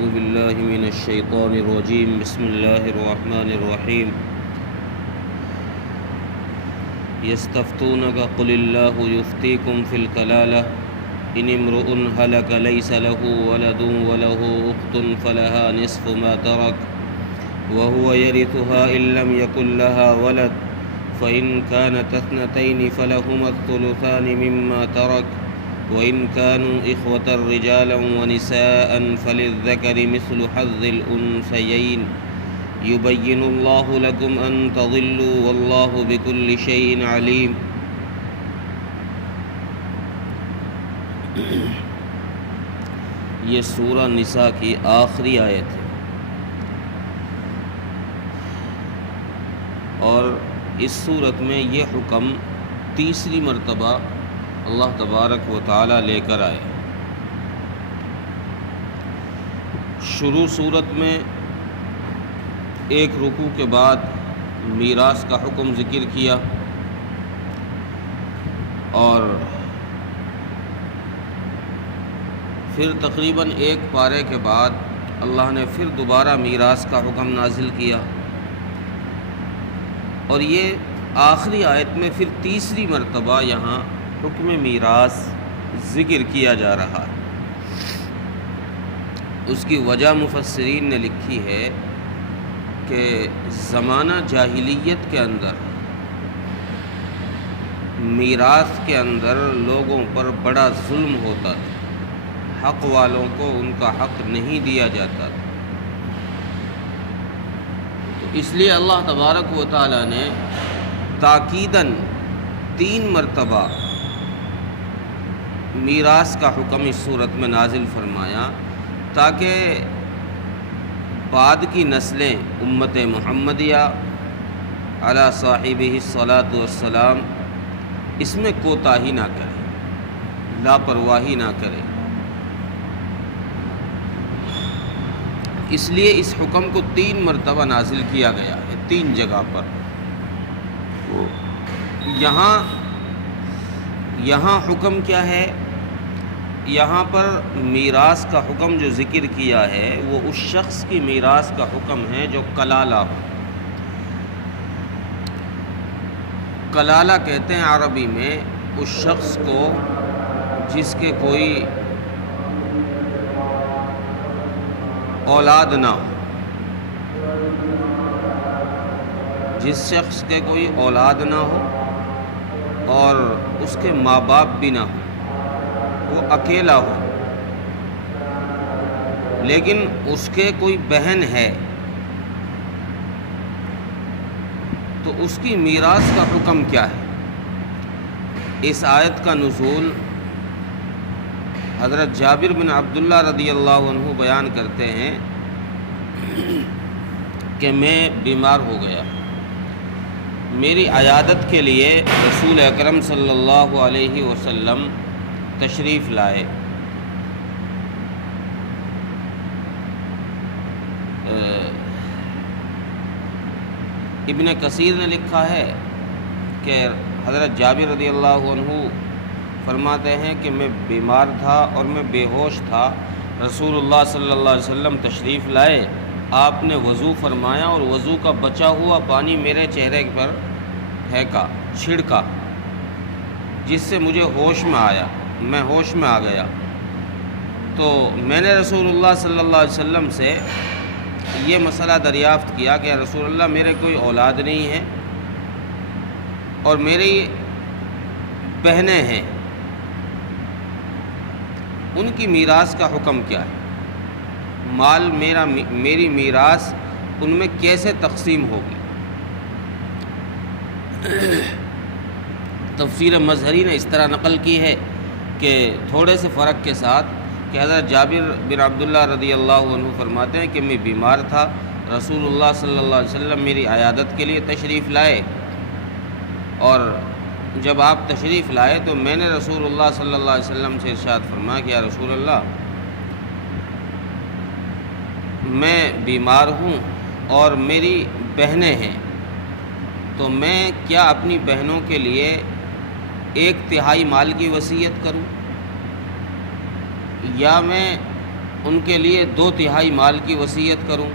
أعوذ بالله من الشيطان الرجيم بسم الله الرحمن الرحيم يستفتونك قل الله يفتيكم في الكلالة إن امرؤ هلك ليس له ولد وله أخت فلها نصف ما ترك وهو يرثها إن لم يكن لها ولد فإن كانت اثنتين فلهما الثلثان مما ترك وإن كانوا إخوة رجالا ونساء فللذكر مثل حظ الأنثيين يبين الله لكم أن تضلوا والله بكل شيء عليم. یہ سورہ نساء کی آخری آیت ہے اور اس صورت میں یہ حکم تیسری مرتبہ اللہ تبارک و تعالی لے کر آئے. شروع صورت میں ایک رکوع کے بعد میراث کا حکم ذکر کیا اور پھر تقریباً ایک پارے کے بعد اللہ نے پھر دوبارہ میراث کا حکم نازل کیا اور یہ آخری آیت میں پھر تیسری مرتبہ یہاں حکم میراث ذکر کیا جا رہا ہے. اس کی وجہ مفسرین نے لکھی ہے کہ زمانہ جاہلیت کے اندر میراث کے اندر لوگوں پر بڑا ظلم ہوتا تھا، حق والوں کو ان کا حق نہیں دیا جاتا تھا. اس لیے اللہ تبارک و تعالی نے تاکیداً 3 مرتبہ میراث کا حکم اس صورت میں نازل فرمایا تاکہ بعد کی نسلیں امت محمدیہ علی صاحبہ الصلاۃ والسلام اس میں کوتاہی نہ کریں، لاپرواہی نہ کریں. اس لیے اس حکم کو 3 مرتبہ نازل کیا گیا ہے، 3 جگہ پر. یہاں حکم کیا ہے؟ یہاں پر میراث کا حکم جو ذکر کیا ہے وہ اس شخص کی میراث کا حکم ہے جو کلالہ ہو. کلالہ کہتے ہیں عربی میں اس شخص کو جس کے کوئی اولاد نہ ہو، جس شخص کے کوئی اولاد نہ ہو اور اس کے ماں باپ بھی نہ ہو، وہ اکیلا ہو لیکن اس کے کوئی بہن ہے تو اس کی میراث کا حکم کیا ہے؟ اس آیت کا نزول حضرت جابر بن عبداللہ رضی اللہ عنہ بیان کرتے ہیں کہ میں بیمار ہو گیا، میری عیادت کے لیے رسول اکرم صلی اللہ علیہ وسلم تشریف لائے. ابن کثیر نے لکھا ہے کہ حضرت جابر رضی اللہ عنہ فرماتے ہیں کہ میں بیمار تھا اور میں بے ہوش تھا. رسول اللہ صلی اللہ علیہ وسلم تشریف لائے، آپ نے وضو فرمایا اور وضو کا بچا ہوا پانی میرے چہرے پر پھینکا، چھڑکا، جس سے مجھے ہوش میں آیا، میں ہوش میں آ گیا. تو میں نے رسول اللہ صلی اللہ علیہ وسلم سے یہ مسئلہ دریافت کیا کہ رسول اللہ میرے کوئی اولاد نہیں ہے اور میری بہنیں ہیں، ان کی میراث کا حکم کیا ہے؟ مال میری میراث ان میں کیسے تقسیم ہوگی؟ تفسیر مظہری نے اس طرح نقل کی ہے کہ تھوڑے سے فرق کے ساتھ کہ حضرت جابر بن عبداللہ رضی اللہ عنہ فرماتے ہیں کہ میں بیمار تھا، رسول اللہ صلی اللہ علیہ وسلم میری عیادت کے لیے تشریف لائے اور جب آپ تشریف لائے تو میں نے رسول اللہ صلی اللہ علیہ وسلم سے ارشاد فرمایا کہ یا رسول اللہ میں بیمار ہوں اور میری بہنیں ہیں، تو میں کیا اپنی بہنوں کے لیے 1/3 مال کی وصیت کروں یا میں ان کے لیے 2/3 مال کی وصیت کروں؟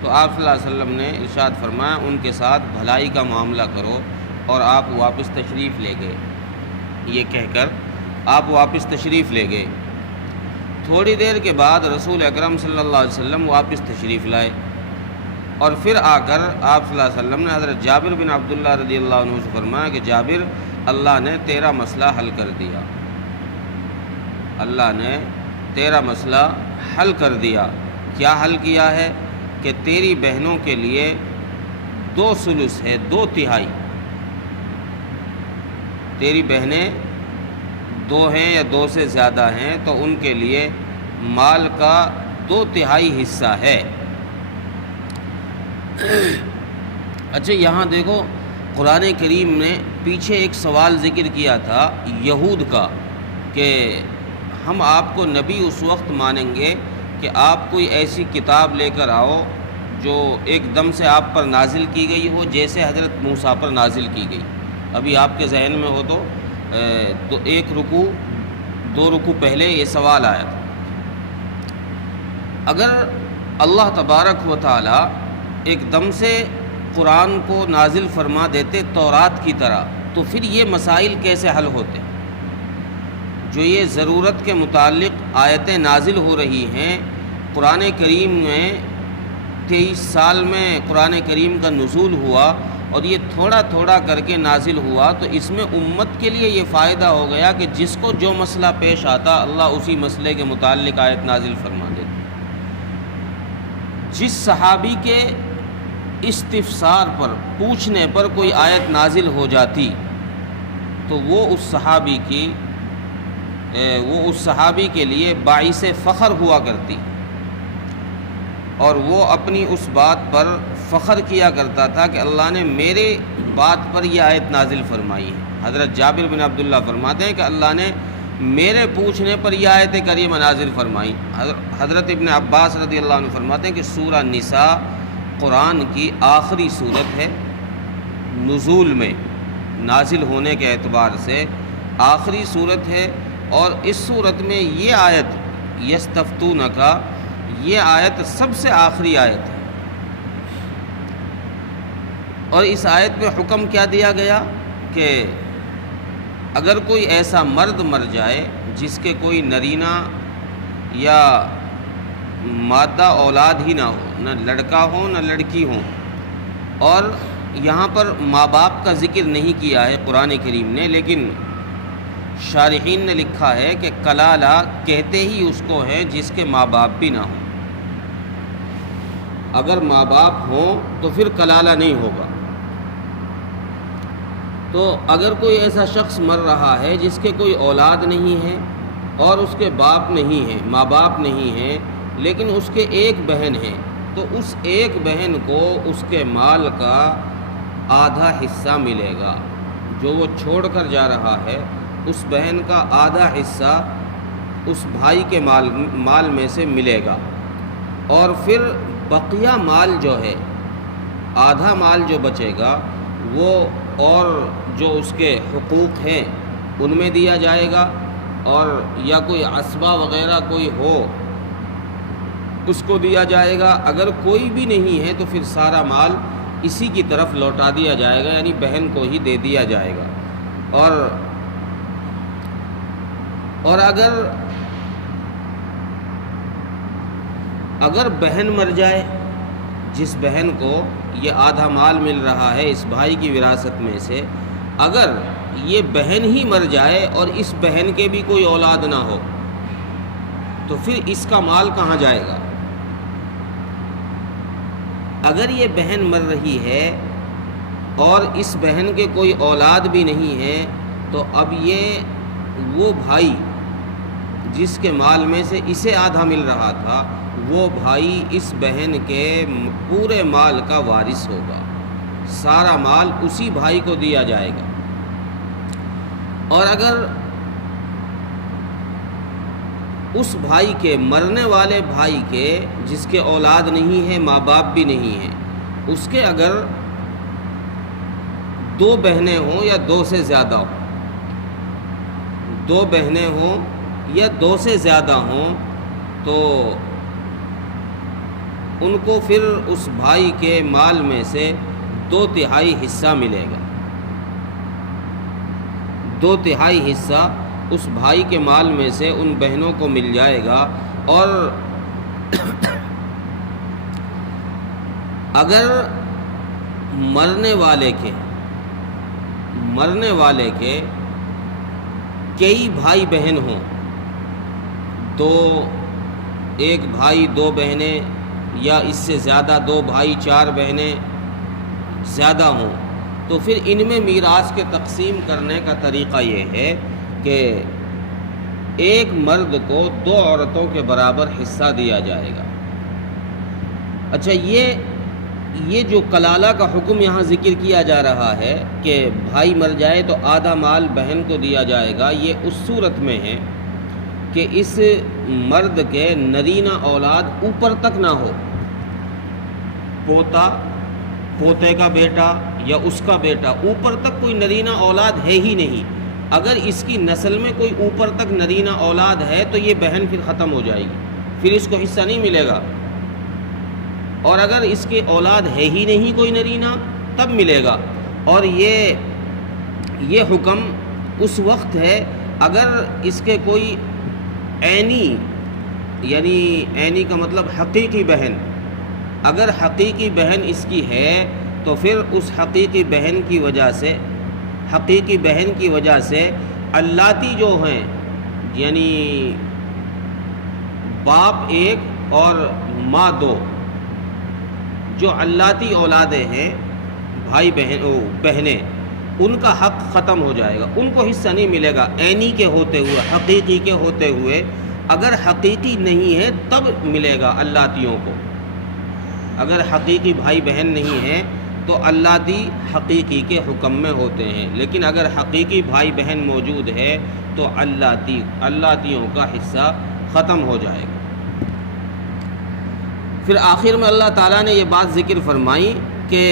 تو آپ صلی اللہ علیہ وسلم نے ارشاد فرمایا ان کے ساتھ بھلائی کا معاملہ کرو، اور آپ واپس تشریف لے گئے۔ یہ کہہ کر آپ واپس تشریف لے گئے۔ تھوڑی دیر کے بعد رسول اکرم صلی اللہ علیہ وسلم واپس تشریف لائے، اور پھر آ کر آپ صلی اللہ علیہ وسلم نے حضرت جابر بن عبداللہ رضی اللہ عنہ سے فرمایا کہ جابر، اللہ نے تیرا مسئلہ حل کر دیا، اللہ نے تیرا مسئلہ حل کر دیا۔ کیا حل کیا ہے؟ کہ تیری بہنوں کے لیے 2 ثلث ہے، 2/3۔ تیری بہنیں 2 ہیں یا 2 سے زیادہ ہیں تو ان کے لیے مال کا 2/3 حصہ ہے۔ اچھا، یہاں دیکھو قرآن کریم نے پیچھے ایک سوال ذکر کیا تھا یہود کا، کہ ہم آپ کو نبی اس وقت مانیں گے کہ آپ کوئی ایسی کتاب لے کر آؤ جو ایک دم سے آپ پر نازل کی گئی ہو، جیسے حضرت موسیٰ پر نازل کی گئی۔ ابھی آپ کے ذہن میں ہو تو 1 رکوع 2 رکوع پہلے یہ سوال آیا تھا۔ اگر اللہ تبارک و تعالی ایک دم سے قرآن کو نازل فرما دیتے تورات کی طرح، تو پھر یہ مسائل کیسے حل ہوتے؟ جو یہ ضرورت کے متعلق آیتیں نازل ہو رہی ہیں، قرآن کریم میں 23 سال میں قرآن کریم کا نزول ہوا، اور یہ تھوڑا تھوڑا کر کے نازل ہوا، تو اس میں امت کے لیے یہ فائدہ ہو گیا کہ جس کو جو مسئلہ پیش آتا اللہ اسی مسئلے کے متعلق آیت نازل فرما دیتا۔ جس صحابی کے استفسار پر، پوچھنے پر کوئی آیت نازل ہو جاتی تو وہ اس صحابی کے لیے باعث فخر ہوا کرتی، اور وہ اپنی اس بات پر فخر کیا کرتا تھا کہ اللہ نے میرے بات پر یہ آیت نازل فرمائی ہے۔ حضرت جابر بن عبداللہ فرماتے ہیں کہ اللہ نے میرے پوچھنے پر یہ آیت کریمہ نازل فرمائی۔ حضرت ابن عباس رضی اللہ عنہ فرماتے ہیں کہ سورہ نساء قرآن کی آخری صورت ہے، نزول میں، نازل ہونے کے اعتبار سے آخری صورت ہے، اور اس صورت میں یہ آیت یستفتونک، یہ آیت سب سے آخری آیت ہے۔ اور اس آیت میں حکم کیا دیا گیا کہ اگر کوئی ایسا مرد مر جائے جس کے کوئی نرینہ یا مادہ اولاد ہی نہ ہو، نہ لڑکا ہو نہ لڑکی ہو، اور یہاں پر ماں باپ کا ذکر نہیں کیا ہے قرآن کریم نے، لیکن شارحین نے لکھا ہے کہ کلالہ کہتے ہی اس کو ہے جس کے ماں باپ بھی نہ ہوں۔ اگر ماں باپ ہوں تو پھر کلالہ نہیں ہوگا۔ تو اگر کوئی ایسا شخص مر رہا ہے جس کے کوئی اولاد نہیں ہے اور اس کے باپ نہیں ہیں، ماں باپ نہیں ہیں، لیکن اس کے ایک بہن ہے، تو اس ایک بہن کو اس کے مال کا آدھا حصہ ملے گا۔ جو وہ چھوڑ کر جا رہا ہے اس بہن کا آدھا حصہ اس بھائی کے مال میں سے ملے گا، اور پھر بقیہ مال جو ہے، آدھا مال جو بچے گا وہ اور جو اس کے حقوق ہیں ان میں دیا جائے گا، اور یا کوئی عصبہ وغیرہ کوئی ہو اس کو دیا جائے گا۔ اگر کوئی بھی نہیں ہے تو پھر سارا مال اسی کی طرف لوٹا دیا جائے گا، یعنی بہن کو ہی دے دیا جائے گا۔ اور اگر بہن مر جائے، جس بہن کو یہ آدھا مال مل رہا ہے اس بھائی کی وراثت میں سے، اگر یہ بہن ہی مر جائے اور اس بہن کے بھی کوئی اولاد نہ ہو تو پھر اس کا مال کہاں جائے گا؟ اگر یہ بہن مر رہی ہے اور اس بہن کے کوئی اولاد بھی نہیں ہے تو اب یہ وہ بھائی جس کے مال میں سے اسے آدھا مل رہا تھا، وہ بھائی اس بہن کے پورے مال کا وارث ہوگا، سارا مال اسی بھائی کو دیا جائے گا۔ اور اگر اس بھائی کے، مرنے والے بھائی کے جس کے اولاد نہیں ہے، ماں باپ بھی نہیں ہے، اس کے اگر 2 بہنیں ہوں یا 2 سے زیادہ ہوں، 2 بہنیں ہوں یا 2 سے زیادہ ہوں، تو ان کو پھر اس بھائی کے مال میں سے 2/3 حصہ ملے گا، 2/3 حصہ اس بھائی کے مال میں سے ان بہنوں کو مل جائے گا۔ اور اگر مرنے والے کے کئی بھائی بہن ہوں، ایک بھائی 2 بہنیں یا اس سے زیادہ، 2 بھائی 4 بہنیں زیادہ ہوں، تو پھر ان میں میراث کے تقسیم کرنے کا طریقہ یہ ہے کہ ایک مرد کو 2 عورتوں کے برابر حصہ دیا جائے گا۔ اچھا، یہ جو کلالہ کا حکم یہاں ذکر کیا جا رہا ہے کہ بھائی مر جائے تو آدھا مال بہن کو دیا جائے گا، یہ اس صورت میں ہے کہ اس مرد کے نرینہ اولاد اوپر تک نہ ہو، پوتے کا بیٹا یا اس کا بیٹا، اوپر تک کوئی نرینہ اولاد ہے ہی نہیں۔ اگر اس کی نسل میں کوئی اوپر تک نرینہ اولاد ہے تو یہ بہن پھر ختم ہو جائے گی، پھر اس کو حصہ نہیں ملے گا۔ اور اگر اس کے اولاد ہے ہی نہیں کوئی نرینہ تب ملے گا۔ اور یہ حکم اس وقت ہے اگر اس کے کوئی عینی، یعنی عینی کا مطلب حقیقی بہن، اگر حقیقی بہن اس کی ہے تو پھر اس حقیقی بہن کی وجہ سے اللاتی جو ہیں، یعنی باپ ایک اور ماں 2، جو اللاتی اولادیں ہیں، بھائی بہنیں، ان کا حق ختم ہو جائے گا، ان کو حصہ نہیں ملے گا عینی کے ہوتے ہوئے، حقیقی کے ہوتے ہوئے۔ اگر حقیقی نہیں ہے تب ملے گا اللاتیوں کو، اگر حقیقی بھائی بہن نہیں ہیں تو اللاتی حقیقی کے حکم میں ہوتے ہیں، لیکن اگر حقیقی بھائی بہن موجود ہے تو اللاتیوں کا حصہ ختم ہو جائے گا۔ پھر آخر میں اللہ تعالیٰ نے یہ بات ذکر فرمائی کہ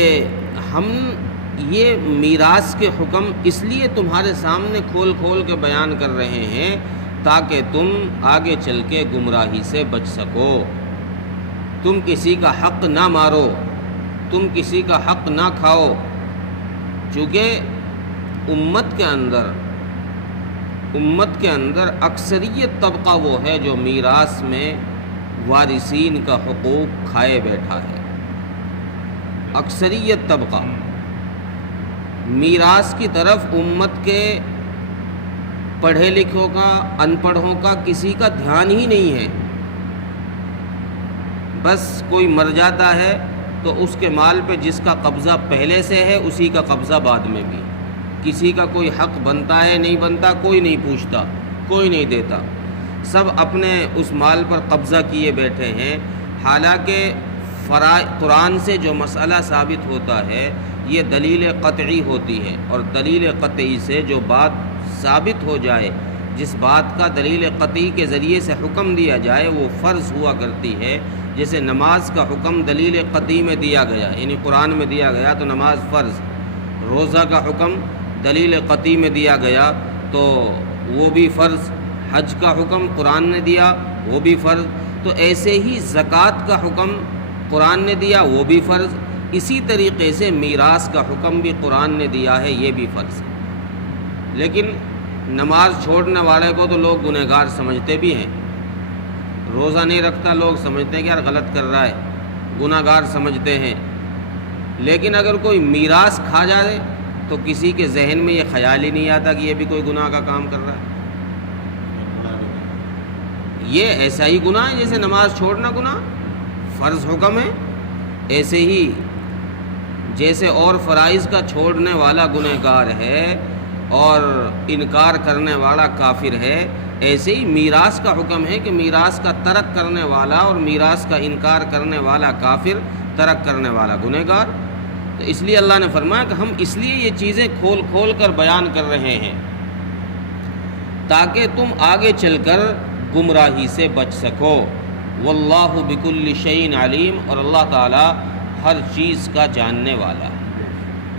ہم یہ میراث کے حکم اس لیے تمہارے سامنے کھول کھول کے بیان کر رہے ہیں تاکہ تم آگے چل کے گمراہی سے بچ سکو، تم کسی کا حق نہ مارو، تم کسی کا حق نہ کھاؤ، چونکہ امت کے اندر اکثریت طبقہ وہ ہے جو میراث میں وارثین کا حقوق کھائے بیٹھا ہے۔ اکثریت طبقہ میراث کی طرف امت کے پڑھے لکھوں کا، ان پڑھوں کا کسی کا دھیان ہی نہیں ہے۔ بس کوئی مر جاتا ہے تو اس کے مال پہ جس کا قبضہ پہلے سے ہے اسی کا قبضہ بعد میں بھی، کسی کا کوئی حق بنتا ہے نہیں بنتا کوئی نہیں پوچھتا، کوئی نہیں دیتا، سب اپنے اس مال پر قبضہ کیے بیٹھے ہیں۔ حالانکہ قرآن سے جو مسئلہ ثابت ہوتا ہے یہ دلیل قطعی ہوتی ہے، اور دلیل قطعی سے جو بات ثابت ہو جائے، جس بات کا دلیل قطعی کے ذریعے سے حکم دیا جائے وہ فرض ہوا کرتی ہے۔ جیسے نماز کا حکم دلیل قطعی میں دیا گیا، یعنی قرآن میں دیا گیا تو نماز فرض، روزہ کا حکم دلیل قطعی میں دیا گیا تو وہ بھی فرض، حج کا حکم قرآن نے دیا وہ بھی فرض، تو ایسے ہی زکوٰۃ کا حکم قرآن نے دیا وہ بھی فرض، اسی طریقے سے میراث کا حکم بھی قرآن نے دیا ہے یہ بھی فرض ہے۔ لیکن نماز چھوڑنے والے کو تو لوگ گنہگار سمجھتے بھی ہیں، روزہ نہیں رکھتا لوگ سمجھتے ہیں کہ یار غلط کر رہا ہے، گنہگار سمجھتے ہیں، لیکن اگر کوئی میراث کھا جائے تو کسی کے ذہن میں یہ خیال ہی نہیں آتا کہ یہ بھی کوئی گناہ کا کام کر رہا ہے۔ یہ ایسا ہی گناہ ہے جیسے نماز چھوڑنا گناہ فرض حکم ہے، ایسے ہی جیسے اور فرائض کا چھوڑنے والا گنہگار ہے اور انکار کرنے والا کافر ہے، ایسے ہی میراث کا حکم ہے کہ میراث کا ترک کرنے والا اور میراث کا انکار کرنے والا کافر، ترک کرنے والا گنہگار۔ تو اس لیے اللہ نے فرمایا کہ ہم اس لیے یہ چیزیں کھول کھول کر بیان کر رہے ہیں تاکہ تم آگے چل کر گمراہی سے بچ سکو۔ واللہ بکل شیء علیم، اور اللہ تعالی ہر چیز کا جاننے والا ہے،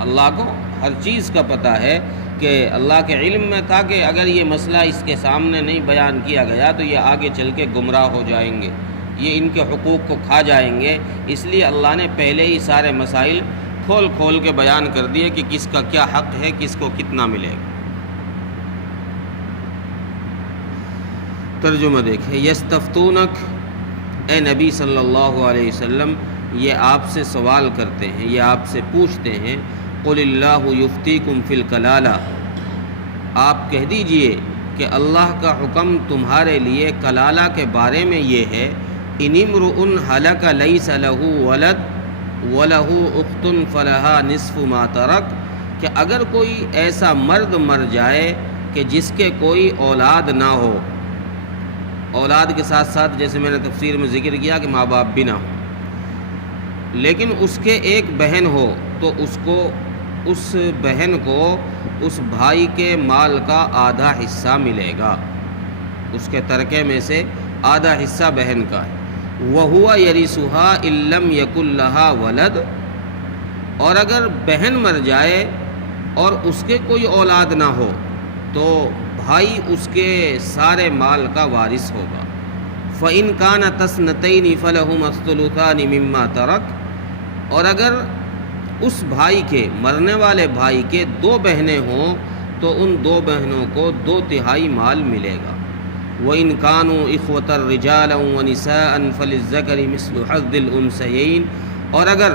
اللہ کو ہر چیز کا پتہ ہے۔ کہ اللہ کے علم میں تھا کہ اگر یہ مسئلہ اس کے سامنے نہیں بیان کیا گیا تو یہ آگے چل کے گمراہ ہو جائیں گے، یہ ان کے حقوق کو کھا جائیں گے، اس لیے اللہ نے پہلے ہی سارے مسائل کھول کھول کے بیان کر دیے کہ کس کا کیا حق ہے، کس کو کتنا ملے گا۔ ترجمہ دیکھیں، یستفتونک، اے نبی صلی اللہ علیہ وسلم یہ آپ سے سوال کرتے ہیں، یہ آپ سے پوچھتے ہیں، قل اللہ یفتیکم فی الکلالہ، آپ کہہ دیجئے کہ اللہ کا حکم تمہارے لیے کلالہ کے بارے میں یہ ہے، ان امرؤ ہلک لیس لہ ولد وَلَهُ أُخْتٌ فَلَهَا نِصْفُ مَا تَرَكَ، کہ اگر کوئی ایسا مرد مر جائے کہ جس کے کوئی اولاد نہ ہو، اولاد کے ساتھ ساتھ جیسے میں نے تفسیر میں ذکر کیا کہ ماں باپ بھی نہ ہو، لیکن اس کے ایک بہن ہو تو اس بہن کو اس بھائی کے مال کا آدھا حصہ ملے گا، اس کے ترکے میں سے آدھا حصہ بہن کا ہے۔ وَهُوَ يَرِثُهَا إِن لَّمْ يَكُن لَّهَا وَلَدٌ، اور اگر بہن مر جائے اور اس کے کوئی اولاد نہ ہو تو بھائی اس کے سارے مال کا وارث ہوگا۔ فَإِن كَانَتْ اثْنَتَيْنِ فَلَهُمَا الثُّلُثَانِ مِمَّا تَرَكَ، اور اگر اس بھائی کے، مرنے والے بھائی کے دو بہنیں ہوں تو ان دو بہنوں کو 2/3 مال ملے گا۔ وَإِن كَانُوا إِخْوَةً رِجَالًا وَنِسَاءً فَلِلذَّكَرِ مِثْلُ حَظِّ الْأُنثَيَيْنِ، اور اگر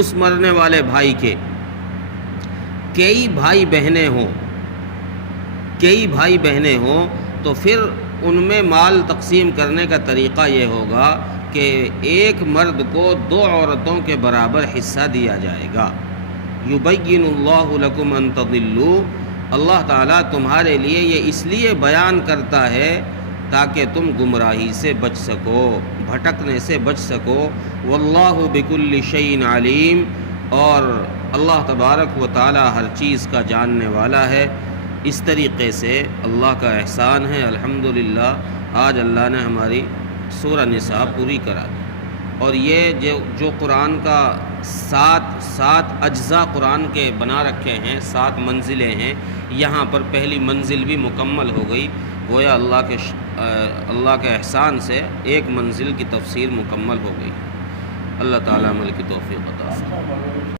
اس مرنے والے بھائی کے کئی بھائی بہنیں ہوں تو پھر ان میں مال تقسیم کرنے کا طریقہ یہ ہوگا کہ ایک مرد کو 2 عورتوں کے برابر حصہ دیا جائے گا۔ یبین اللہ لکم ان تضلوا، اللہ تعالیٰ تمہارے لیے یہ اس لیے بیان کرتا ہے تاکہ تم گمراہی سے بچ سکو، بھٹکنے سے بچ سکو۔ واللہ بکل شیء علیم، اور اللہ تبارک و تعالیٰ ہر چیز کا جاننے والا ہے۔ اس طریقے سے اللہ کا احسان ہے، الحمدللہ آج اللہ نے ہماری سورہ نساء پوری کرا دی، اور یہ جو قرآن کا 7 اجزاء قرآن کے بنا رکھے ہیں، 7 منزلیں ہیں، یہاں پر پہلی منزل بھی مکمل ہو گئی، گویا اللہ کے احسان سے ایک منزل کی تفسیر مکمل ہو گئی۔ اللہ تعالیٰ عمل کی توفیق عطا فرمائے۔